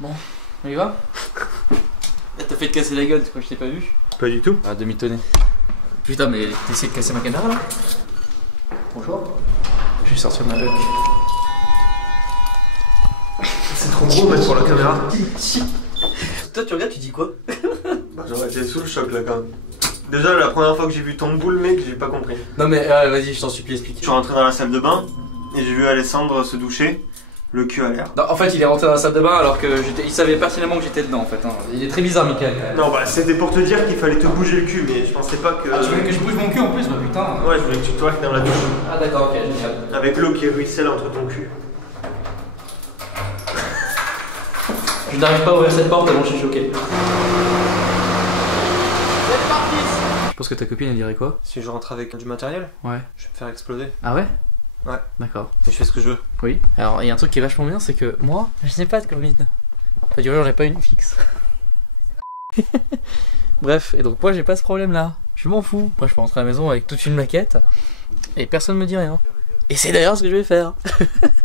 Bon, on y va? T'as fait te casser la gueule, tu crois que je t'ai pas vu? Pas du tout. Ah, demi-tonné. Putain, mais t'essaies de casser ma caméra là? Bonjour. Je vais sortir ma huc. C'est trop gros même pour la caméra. Toi tu regardes, tu dis quoi? Bah j'aurais été sous le choc là quand même. Déjà la première fois que j'ai vu ton boule mec, j'ai pas compris. Non mais vas-y, je t'en supplie, explique. Je suis rentré dans la salle de bain et j'ai vu Alessandre se doucher, le cul à l'air. Non, en fait il est rentré dans la salle de bain alors que il savait pertinemment que j'étais dedans en fait. Hein. Il est très bizarre Mickaël quand même. Non bah c'était pour te dire qu'il fallait te bouger le cul mais je pensais pas que... Ah tu voulais que je bouge mon cul en plus? Bah putain. Ouais je voulais que tu twerk dans la douche. Ah d'accord, ok, génial. Avec l'eau qui ruisselle entre ton cul. Je n'arrive pas à ouvrir cette porte tellement je suis choqué. C'est parti. Je pense que ta copine elle dirait quoi? Si je rentre avec du matériel, ouais, je vais me faire exploser. Ah ouais? Ouais. D'accord. Et je fais ce que je veux. Oui. Alors il y a un truc qui est vachement bien, c'est que moi, je n'ai pas de copine. Enfin du coup j'en ai pas une fixe. Bref, et donc moi j'ai pas ce problème là. Je m'en fous. Moi je peux rentrer à la maison avec toute une maquette et personne me dit rien. Et c'est d'ailleurs ce que je vais faire.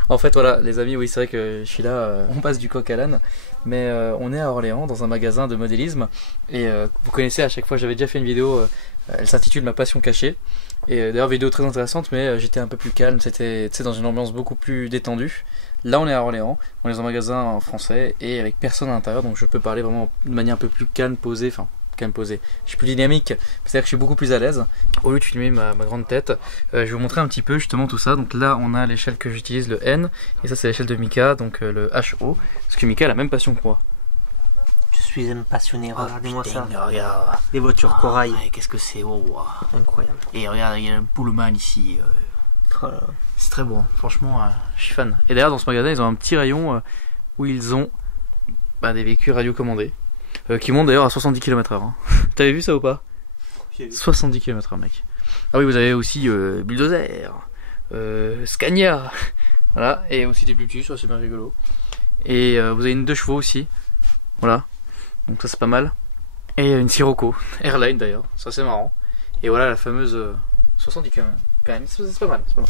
En fait voilà les amis, oui c'est vrai que je suis là, on passe du coq à l'âne. Mais on est à Orléans dans un magasin de modélisme. Et vous connaissez, à chaque fois j'avais déjà fait une vidéo, elle s'intitule Ma passion cachée. Et d'ailleurs vidéo très intéressante, mais j'étais un peu plus calme, c'était dans une ambiance beaucoup plus détendue. Là on est à Orléans, on est dans un magasin français et avec personne à l'intérieur, donc je peux parler vraiment de manière un peu plus calme, posée, enfin calme, posée. Je suis plus dynamique, c'est-à-dire que je suis beaucoup plus à l'aise. Au lieu de filmer ma grande tête, je vais vous montrer un petit peu justement tout ça. Donc là on a l'échelle que j'utilise, le N, et ça c'est l'échelle de Mika, donc le HO, parce que Mika a la même passion que moi. Je suis un passionné, regardez-moi ça. Regarde. Les voitures corail. Qu'est-ce que c'est, oh, wow. Incroyable. Et regarde, il y a le Pullman ici. Oh là là. C'est très beau, hein. Franchement, je suis fan. Et d'ailleurs, dans ce magasin, ils ont un petit rayon où ils ont des véhicules radiocommandés qui montent d'ailleurs à 70 km/h. Hein. T'avais vu ça ou pas? 70 km/h, mec. Ah oui, vous avez aussi Bulldozer, Scania, voilà, et aussi des plus petits, ça c'est bien rigolo. Et vous avez une 2 chevaux aussi, voilà, donc ça c'est pas mal. Et une Sirocco, Airline d'ailleurs, ça c'est marrant. Et voilà la fameuse 70 km quand même, c'est pas mal, c'est pas mal.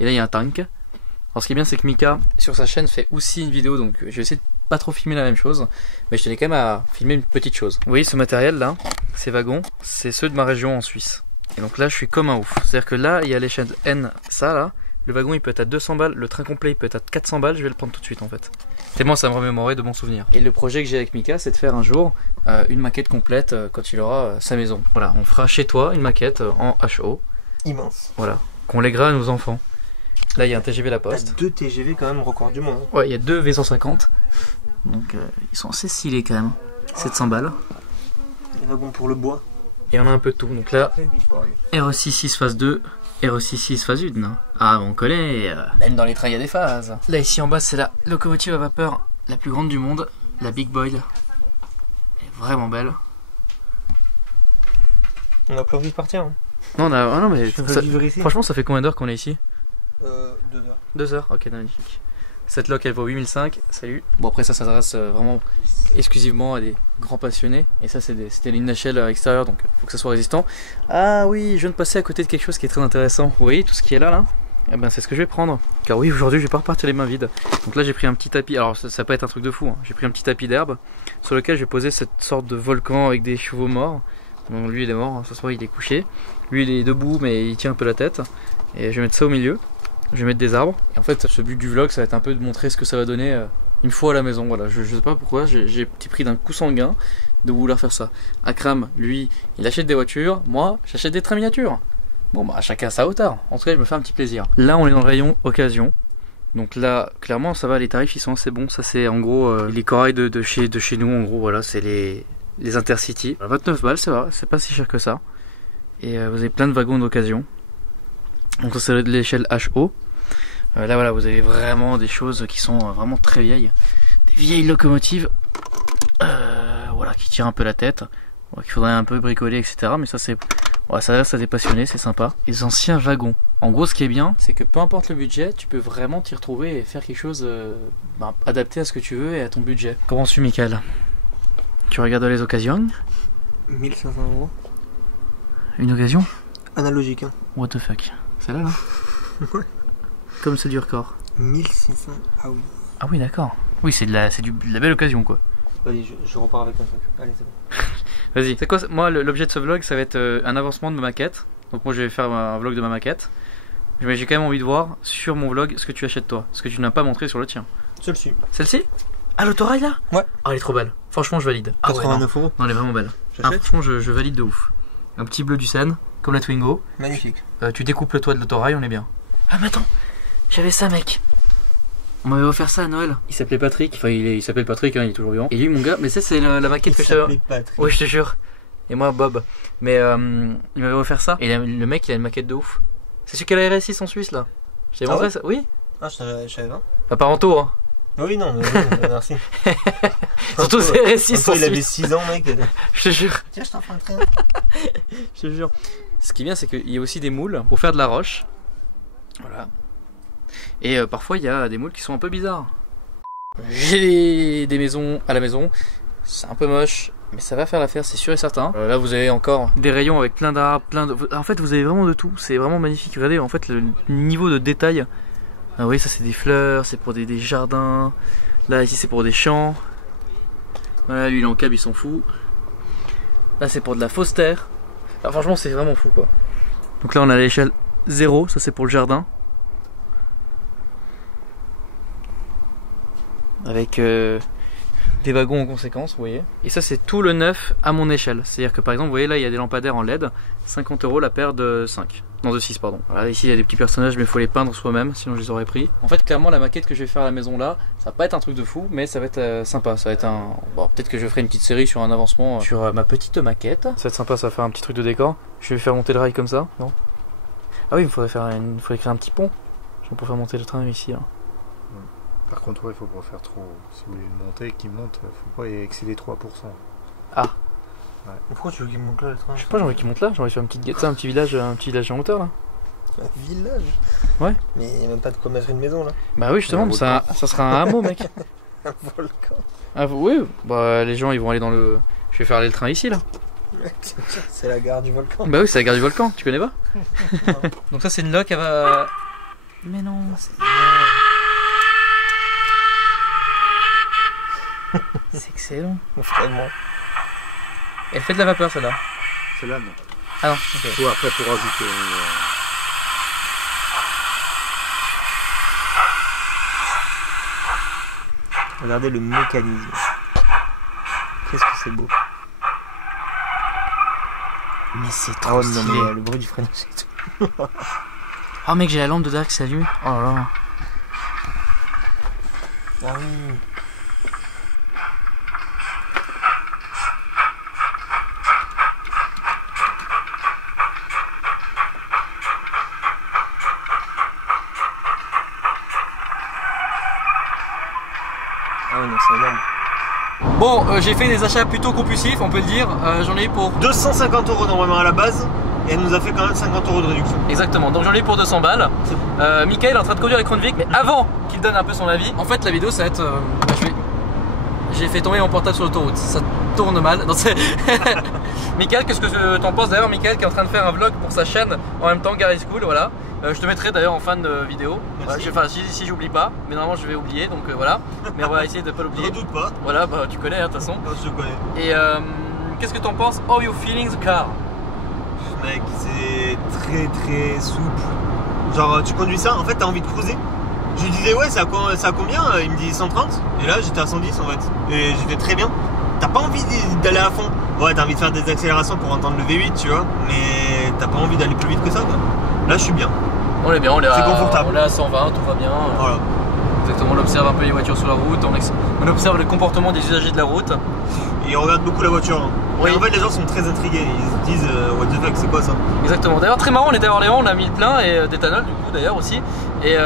Et là il y a un tank. Alors ce qui est bien c'est que Mika sur sa chaîne fait aussi une vidéo, donc je vais essayer de pas trop filmer la même chose, mais je tenais quand même à filmer une petite chose. Vous voyez ce matériel là, ces wagons, c'est ceux de ma région en Suisse. Et donc là je suis comme un ouf, c'est à dire que là il y a l'échelle N, ça là, le wagon il peut être à 200 balles, le train complet il peut être à 400 balles, je vais le prendre tout de suite en fait. Tellement ça me remémorait de bons souvenirs. Et le projet que j'ai avec Mika c'est de faire un jour une maquette complète quand il aura sa maison. Voilà, on fera chez toi une maquette en HO. Immense. Voilà, qu'on lèguera à nos enfants. Là il y a un TGV La Poste. T'as 2 TGV quand même, record du monde. Ouais, il y a 2 V150. Donc ils sont assez stylés quand même. 700 balles. Les wagons pour le bois. Et on a un peu de tout. Donc là, RE66 phase 2, RE66 phase 1. Ah, on connaît. Même dans les trains, il y a des phases. Là, ici en bas, c'est la locomotive à vapeur la plus grande du monde, la Big Boy. Elle est vraiment belle. On a plus envie de partir. Hein. Non, non mais ça, ici. Franchement, ça fait combien d'heures qu'on est ici? 2 heures. 2 heures, ok, magnifique. Cette loc elle vaut 8005, salut. Bon après ça s'adresse vraiment exclusivement à des grands passionnés. Et ça c'était une échelle extérieure donc faut que ça soit résistant. Ah oui, je viens de passer à côté de quelque chose qui est très intéressant. Vous voyez tout ce qui est là eh ben c'est ce que je vais prendre. Car oui aujourd'hui je vais pas repartir les mains vides. Donc là j'ai pris un petit tapis, alors ça va pas être un truc de fou hein. J'ai pris un petit tapis d'herbe sur lequel je vais poser cette sorte de volcan avec des chevaux morts. Donc lui il est mort, ce soir il est couché. Lui il est debout mais il tient un peu la tête. Et je vais mettre ça au milieu. Je vais mettre des arbres. Et en fait, ce but du vlog, ça va être un peu de montrer ce que ça va donner une fois à la maison. Voilà, je sais pas pourquoi, j'ai pris d'un coup sanguin de vouloir faire ça. Akram, lui, il achète des voitures. Moi, j'achète des trains miniatures. Bon, bah, chacun à sa hauteur. En tout cas, je me fais un petit plaisir. Là, on est dans le rayon occasion. Donc là, clairement, ça va, les tarifs, ils sont assez bons. Ça, c'est en gros les corails de chez nous. En gros, voilà, c'est les Intercity. 29 balles, ça va, c'est pas si cher que ça. Et vous avez plein de wagons d'occasion. Donc ça c'est de l'échelle HO. Là voilà, vous avez vraiment des choses qui sont vraiment très vieilles. Des vieilles locomotives voilà, qui tirent un peu la tête. Qu'il faudrait un peu bricoler, etc. Mais ça c'est... Ouais, ça reste à des passionnés, c'est sympa. Les anciens wagons. En gros ce qui est bien, c'est que peu importe le budget, tu peux vraiment t'y retrouver et faire quelque chose adapté à ce que tu veux et à ton budget. Comment suis Mickaël? Tu regardes les occasions? 1500 €. Une occasion? Analogique hein. What the fuck? C'est là là? Ouais. Comme c'est du record. 1600, ah oui. Ah oui, d'accord. Oui, c'est de la belle occasion quoi. Vas-y, je repars avec un truc. Allez, c'est bon. Vas-y. C'est quoi moi l'objet de ce vlog? Ça va être un avancement de ma maquette. Donc moi je vais faire un vlog de ma maquette. Mais j'ai quand même envie de voir sur mon vlog ce que tu achètes toi. Ce que tu n'as pas montré sur le tien. Celle-ci. Celle-ci? Ah, l'autorail là? Ouais. Ah, elle est trop belle. Franchement, je valide. 89 €. Non, elle est vraiment belle. Ah, franchement, je valide de ouf. Un petit bleu du Seine, comme la Twingo. Magnifique. Tu découpes le toit de l'autorail, on est bien. Ah, mais attends, j'avais ça, mec. On m'avait offert ça à Noël. Il s'appelait Patrick. Enfin, il s'appelle Patrick, hein, il est toujours vivant. Et lui, mon gars, mais ça, c'est la maquette que je t'avais. Oui, je te jure. Et moi, Bob. Mais il m'avait offert ça. Et le mec, il a une maquette de ouf. C'est celui qui a la RS6 en Suisse, là. Je t'avais montré ça? Oui. Ah, je savais pas. Pas par Anto, hein. Oui, non, mais merci. Surtout c'est RS6 en il avait Suisse. 6 ans, mec. Je te jure. Tiens, je t'en fais un train. Je te jure. Ce qui est bien, c'est qu'il y a aussi des moules pour faire de la roche. Voilà. Et parfois, il y a des moules qui sont un peu bizarres. J'ai des maisons à la maison. C'est un peu moche, mais ça va faire l'affaire, c'est sûr et certain. Là, vous avez encore des rayons avec plein d'arbres, En fait, vous avez vraiment de tout. C'est vraiment magnifique. Regardez, en fait, le niveau de détail. Ah oui, ça c'est des fleurs, c'est pour des jardins. Là, ici, c'est pour des champs. Voilà, lui, il est en cab, il s'en fout. Là, c'est pour de la fausse terre. Alors, franchement, c'est vraiment fou, quoi. Donc là, on a l'échelle 0, ça c'est pour le jardin. Avec des wagons en conséquence, vous voyez. Et ça, c'est tout le neuf à mon échelle. C'est-à-dire que par exemple, vous voyez là, il y a des lampadaires en LED, 50 € la paire de 5. Non, de 6, pardon. Voilà, ici, il y a des petits personnages, mais il faut les peindre soi-même, sinon je les aurais pris. En fait, clairement, la maquette que je vais faire à la maison là, ça va pas être un truc de fou, mais ça va être sympa. Ça va être un. Bon, peut-être que je ferai une petite série sur un avancement sur ma petite maquette. Ça va être sympa, ça va faire un petit truc de décor. Je vais faire monter le rail comme ça, non? Ah oui, il faudrait créer un petit pont. Pour faire monter le train ici, là. Par contre, ouais, il faut pas faire trop. Si vous voulez monter, qu'il monte, faut pas excéder 3%. Ah. Ouais. Pourquoi tu veux qu'il monte là le train? Je sais pas, j'ai envie qu'il monte là, j'ai envie de faire un petit village en hauteur là. Un village? Ouais. Mais il n'y a même pas de quoi mettre une maison là. Bah oui, justement, ça sera un hameau, mec. Un volcan. Ah oui, bah les gens ils vont aller dans le. Je vais faire aller le train ici là. C'est la gare du volcan. Bah oui, c'est la gare du volcan, tu connais pas? Donc ça c'est une loc, elle va. Mais non. C'est excellent. Vraiment. Elle fait de la vapeur celle-là. Celle-là, non. Ah non, ok. Ou après pour rajouter. Regardez le mécanisme. Qu'est-ce que c'est beau. Mais c'est trop stylé. Non, mais le bruit du freinage et tout. Oh mec, j'ai la lampe de Dark qui s'allume. Oh là là. Ah oui. Ah oui, non, c'est énorme. Bon, j'ai fait des achats plutôt compulsifs, on peut le dire. J'en ai eu pour 250 € normalement à la base. Et elle nous a fait quand même 50 € de réduction. Exactement, donc j'en ai eu pour 200 balles. Mickaël est en train de conduire avec Kronvik, mais avant qu'il donne un peu son avis, en fait la vidéo ça va être. J'ai fait tomber mon portable sur l'autoroute, ça tourne mal. Mickaël, qu'est-ce que t'en penses d'ailleurs? Mickaël qui est en train de faire un vlog pour sa chaîne en même temps, Gary School, voilà. Je te mettrai d'ailleurs en fin de vidéo. Voilà, enfin, si j'oublie pas, mais normalement je vais oublier, donc voilà. Mais on va essayer de pas l'oublier. Je doute pas. Voilà, bah tu connais de toute façon. Je connais. Et qu'est-ce que t'en penses? How you feeling the car? Mec, c'est très très souple. Genre, tu conduis ça, en fait, t'as envie de cruiser. Je lui disais, ouais, c'est à combien? Il me dit 130. Et là, j'étais à 110 en fait. Et j'étais très bien. T'as pas envie d'aller à fond. Ouais, t'as envie de faire des accélérations pour entendre le V8, tu vois. Mais t'as pas envie d'aller plus vite que ça, quoi. Là, je suis bien. On est bien, on est confortable. On est à 120, tout va bien. Voilà. Exactement, on observe un peu les voitures sur la route, on observe le comportement des usagers de la route. Et on regarde beaucoup la voiture. Hein. Oui. Et en fait, les gens sont très intrigués. Ils se disent, what the fuck, c'est quoi ça? Exactement. D'ailleurs, très marrant, on était à Orléans, on a mis le plein et d'éthanol, du coup, d'ailleurs aussi. Et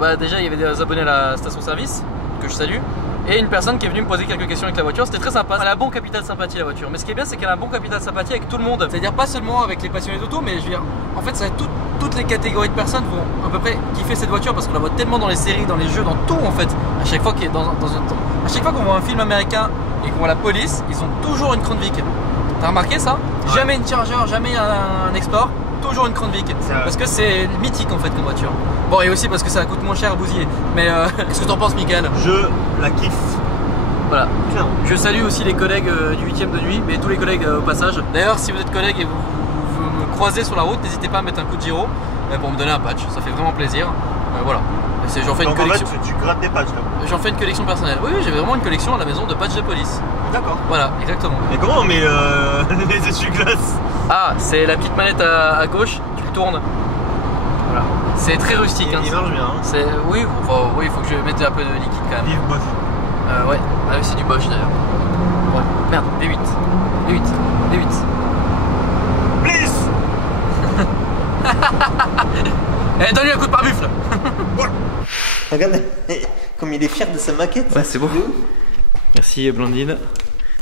bah, déjà, il y avait des abonnés à la station-service, que je salue. Et une personne qui est venue me poser quelques questions avec la voiture, c'était très sympa. Elle a un bon capital sympathie la voiture, mais ce qui est bien c'est qu'elle a un bon capital sympathie avec tout le monde. C'est-à-dire pas seulement avec les passionnés d'auto, mais je veux dire, en fait toutes les catégories de personnes vont à peu près kiffer cette voiture parce qu'on la voit tellement dans les séries, dans les jeux, dans tout en fait. À chaque fois à chaque fois qu'on voit un film américain et qu'on voit la police, ils ont toujours une Crown Vic. T'as remarqué ça? Ouais. Jamais une Charger, jamais un Export. toujours une Crown Vic. Parce que c'est mythique en fait comme voiture. Bon, et aussi parce que ça coûte moins cher à bousiller. Mais qu'est-ce que t'en penses, Mickaël? Je la kiffe. Voilà. Bien. Je salue aussi les collègues du 8ème de nuit, mais tous les collègues au passage. D'ailleurs, si vous êtes collègues et vous me croisez sur la route, n'hésitez pas à mettre un coup de gyro pour me donner un patch, ça fait vraiment plaisir. Voilà. J'en fais une collection. En fait, tu grattes des patchs là. J'en fais une collection personnelle. Oui, j'ai vraiment une collection à la maison de patchs de police. D'accord. Voilà, exactement. Et comment on met les essuie-glaces? Ah, c'est la petite manette à gauche, tu le tournes. Voilà. C'est très rustique. Il marche bien. Hein. Oui, enfin, oui, il faut que je mette un peu de liquide quand même. Vive Bosch. Ouais, ah oui, c'est du Bosch d'ailleurs. Ouais, merde, V8. V8. V8. Please. Eh, donne-lui un coup de pare-buffle. Regarde comme il est fier de sa maquette. Ouais, c'est beau. Merci Blandine.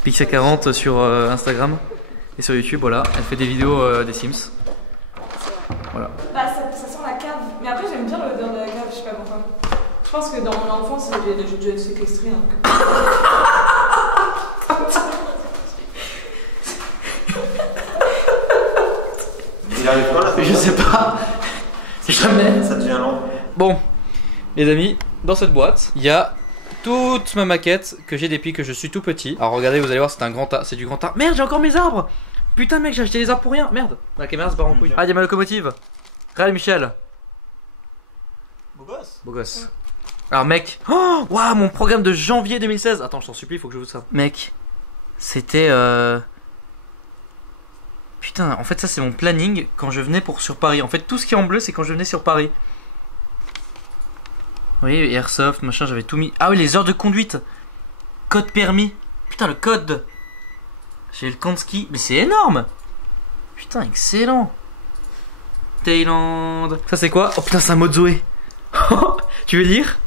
Pixia40 sur Instagram et sur YouTube, voilà. Elle fait des vidéos des Sims. Voilà. Bah, ça sent la cave. Mais après, j'aime bien l'odeur de la cave, je sais pas pourquoi. Je pense que dans mon enfance, j'ai dû être séquestrée. Donc... Il arrive pas là? Je sais pas. Jamais. Ça devient lent. Bon, les amis, dans cette boîte, il y a toute ma maquette que j'ai depuis que je suis tout petit. Alors regardez, vous allez voir, c'est un grand tas, c'est du grand tas. Merde, j'ai encore mes arbres. Putain mec, j'ai acheté les arbres pour rien. Merde, la caméra se barre en couille. Ah, il y a ma locomotive. Réal Michel. Beau gosse. Beau gosse. Alors mec, oh, waouh, mon programme de janvier 2016. Attends, je t'en supplie, faut que je vous ça. Mec, c'était putain, en fait ça c'est mon planning quand je venais sur Paris. En fait tout ce qui est en bleu c'est quand je venais sur Paris. Vous voyez, Airsoft, machin, j'avais tout mis. Ah oui, les heures de conduite. Code permis. Putain, le code. J'ai le Kanski. Mais c'est énorme. Putain, excellent. Thaïlande. Ça c'est quoi? Oh putain, c'est un mode Zoé. Tu veux dire?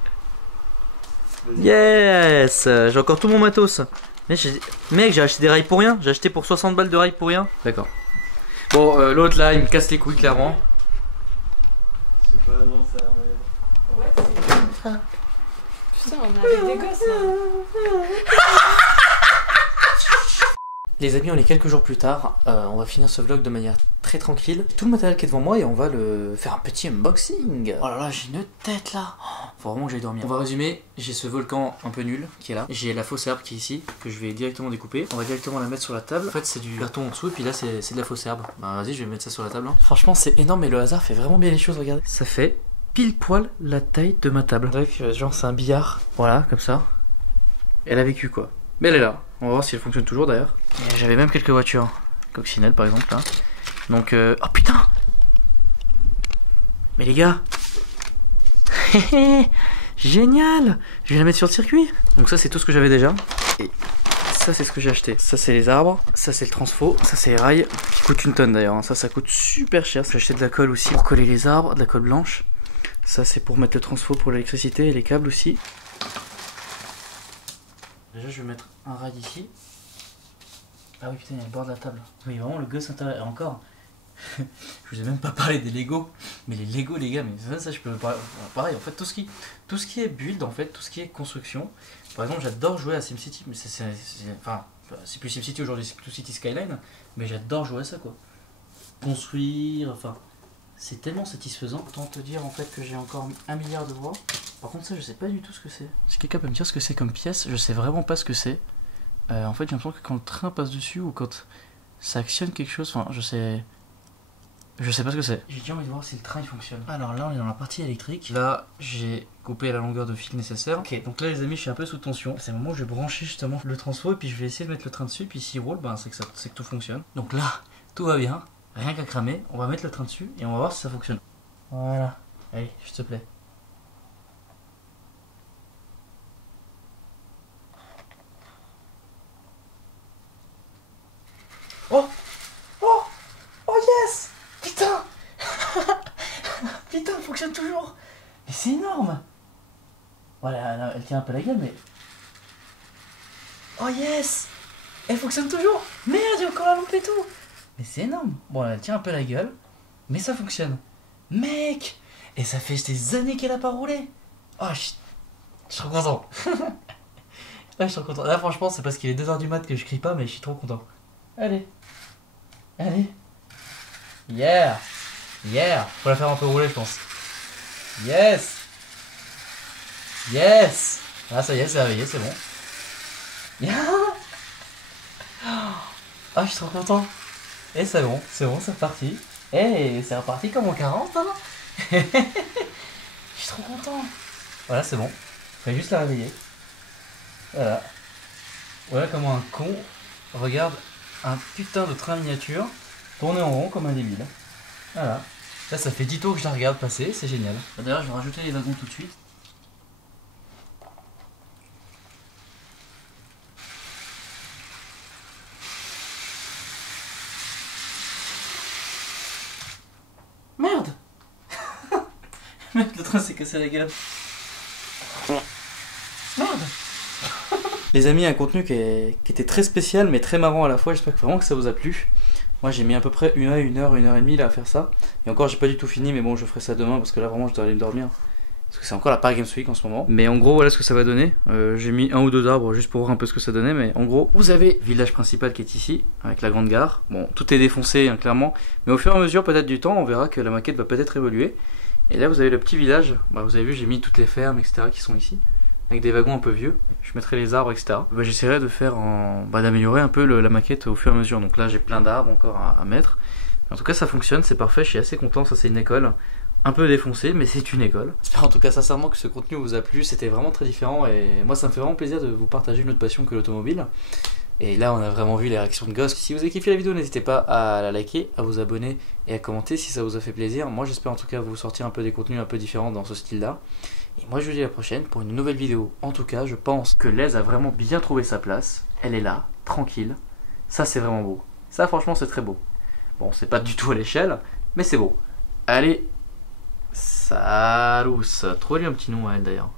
Yes. J'ai encore tout mon matos. Mec, j'ai acheté des rails pour rien. J'ai acheté pour 60 balles de rails pour rien. D'accord. Bon, l'autre là, il me casse les couilles clairement. Je sais pas, non, ça. Ouais, putain, on est avec des gosses là. Les amis, on est quelques jours plus tard. On va finir ce vlog de manière très tranquille. Tout le matériel qui est devant moi et on va le faire un petit unboxing. Oh là là, j'ai une tête là. Faut vraiment que j'aille dormir. On va résumer. J'ai ce volcan un peu nul qui est là. J'ai la fausse herbe qui est ici, que je vais directement découper. On va directement la mettre sur la table. En fait, c'est du carton en dessous et puis là, c'est de la fausse herbe. Bah vas-y, je vais mettre ça sur la table. Hein. Franchement, c'est énorme et le hasard fait vraiment bien les choses. Regardez. Ça fait pile poil la taille de ma table. Donc, genre, c'est un billard. Voilà, comme ça. Elle a vécu quoi. Mais elle est là. On va voir si elle fonctionne toujours d'ailleurs. J'avais même quelques voitures. Coccinelle par exemple là. Donc oh putain. Mais les gars. Génial. Je vais la mettre sur le circuit. Donc ça c'est tout ce que j'avais déjà. Et ça c'est ce que j'ai acheté. Ça c'est les arbres. Ça c'est le transfo. Ça c'est les rails. Qui coûte une tonne d'ailleurs. Ça coûte super cher. J'ai acheté de la colle aussi pour coller les arbres. De la colle blanche. Ça c'est pour mettre le transfo pour l'électricité et les câbles aussi. Déjà je vais mettre un rail ici. Ah oui putain il y a le bord de la table. Oui vraiment le gosse intérieur. Et encore, je vous ai même pas parlé des Lego. Mais les Lego les gars, mais ça je peux pas. Pareil en fait tout ce qui est build en fait, tout ce qui est construction. Par exemple j'adore jouer à SimCity. Mais enfin c'est plus SimCity aujourd'hui, c'est plutôt City Skyline. Mais j'adore jouer à ça quoi. Construire, enfin. C'est tellement satisfaisant. Autant te dire en fait que j'ai encore 1 milliard de voix. Par contre ça je sais pas du tout ce que c'est. Si quelqu'un peut me dire ce que c'est comme pièce, je sais vraiment pas ce que c'est. En fait j'ai l'impression que quand le train passe dessus ou quand ça actionne quelque chose, enfin je sais pas ce que c'est. J'ai déjà envie de voir si le train il fonctionne. Alors là on est dans la partie électrique. Là j'ai coupé la longueur de fil nécessaire. Ok, donc là les amis je suis un peu sous tension. C'est le moment où je vais brancher justement le transfo et puis je vais essayer de mettre le train dessus. Puis s'il roule, ben, c'est que tout fonctionne. Donc là tout va bien. Rien qu'à cramer, on va mettre le train dessus et on va voir si ça fonctionne. Voilà. Allez, s'il te plaît. Oh! Oh! Oh yes! Putain! Putain, elle fonctionne toujours! Mais c'est énorme! Voilà, elle tient un peu la gueule, mais... Oh yes! Elle fonctionne toujours! Merde, il y a encore la lampe et tout! Mais c'est énorme. Bon, elle tient un peu la gueule, mais ça fonctionne. Mec! Et ça fait des années qu'elle a pas roulé. Oh, je suis trop content. Ouais, je suis trop content. Là, franchement, c'est parce qu'il est 2h du mat que je crie pas, mais je suis trop content. Allez. Allez. Yeah! Yeah. Faut la faire un peu rouler, je pense. Yes. Yes. Ah, ça y est, c'est réveillé, c'est bon. Yeah. Ah, je suis trop content. Et c'est bon, c'est reparti. Et c'est reparti comme en 40, hein. Je suis trop content. Voilà, c'est bon. Fallait juste la réveiller. Voilà. Voilà comment un con regarde un putain de train miniature tourner en rond comme un débile. Voilà. Là, ça fait 10 tours que je la regarde passer, c'est génial. D'ailleurs, je vais rajouter les wagons tout de suite. Merde. Merde, le train s'est cassé la gueule. Merde. Les amis, un contenu qui était très spécial mais très marrant à la fois, j'espère vraiment que ça vous a plu. Moi j'ai mis à peu près une heure et demie là à faire ça. Et encore j'ai pas du tout fini, mais bon je ferai ça demain parce que là vraiment je dois aller me dormir. Parce que c'est encore la Paris Games Week en ce moment. Mais en gros voilà ce que ça va donner. J'ai mis 1 ou 2 arbres juste pour voir un peu ce que ça donnait. Mais en gros vous avez le village principal qui est ici, avec la grande gare. Bon tout est défoncé hein, clairement. Mais au fur et à mesure peut-être du temps on verra que la maquette va peut-être évoluer. Et là vous avez le petit village. Bah, vous avez vu j'ai mis toutes les fermes etc qui sont ici. Avec des wagons un peu vieux, je mettrai les arbres etc. Bah, j'essaierai de faire d'améliorer un peu la maquette au fur et à mesure. Donc là j'ai plein d'arbres encore à mettre. En tout cas ça fonctionne, c'est parfait, je suis assez content. Ça c'est une école un peu défoncée mais c'est une école. J'espère en tout cas sincèrement que ce contenu vous a plu. C'était vraiment très différent et moi ça me fait vraiment plaisir de vous partager une autre passion que l'automobile. Et là on a vraiment vu les réactions de gosses. Si vous avez kiffé la vidéo n'hésitez pas à la liker, à vous abonner et à commenter si ça vous a fait plaisir. Moi j'espère en tout cas vous sortir un peu des contenus un peu différents dans ce style là. Et moi je vous dis à la prochaine pour une nouvelle vidéo. En tout cas je pense que Lez a vraiment bien trouvé sa place. Elle est là, tranquille. Ça c'est vraiment beau. Ça franchement c'est très beau. Bon c'est pas du tout à l'échelle, mais c'est beau. Allez, salut. Trouvez-lui un petit nom à elle d'ailleurs.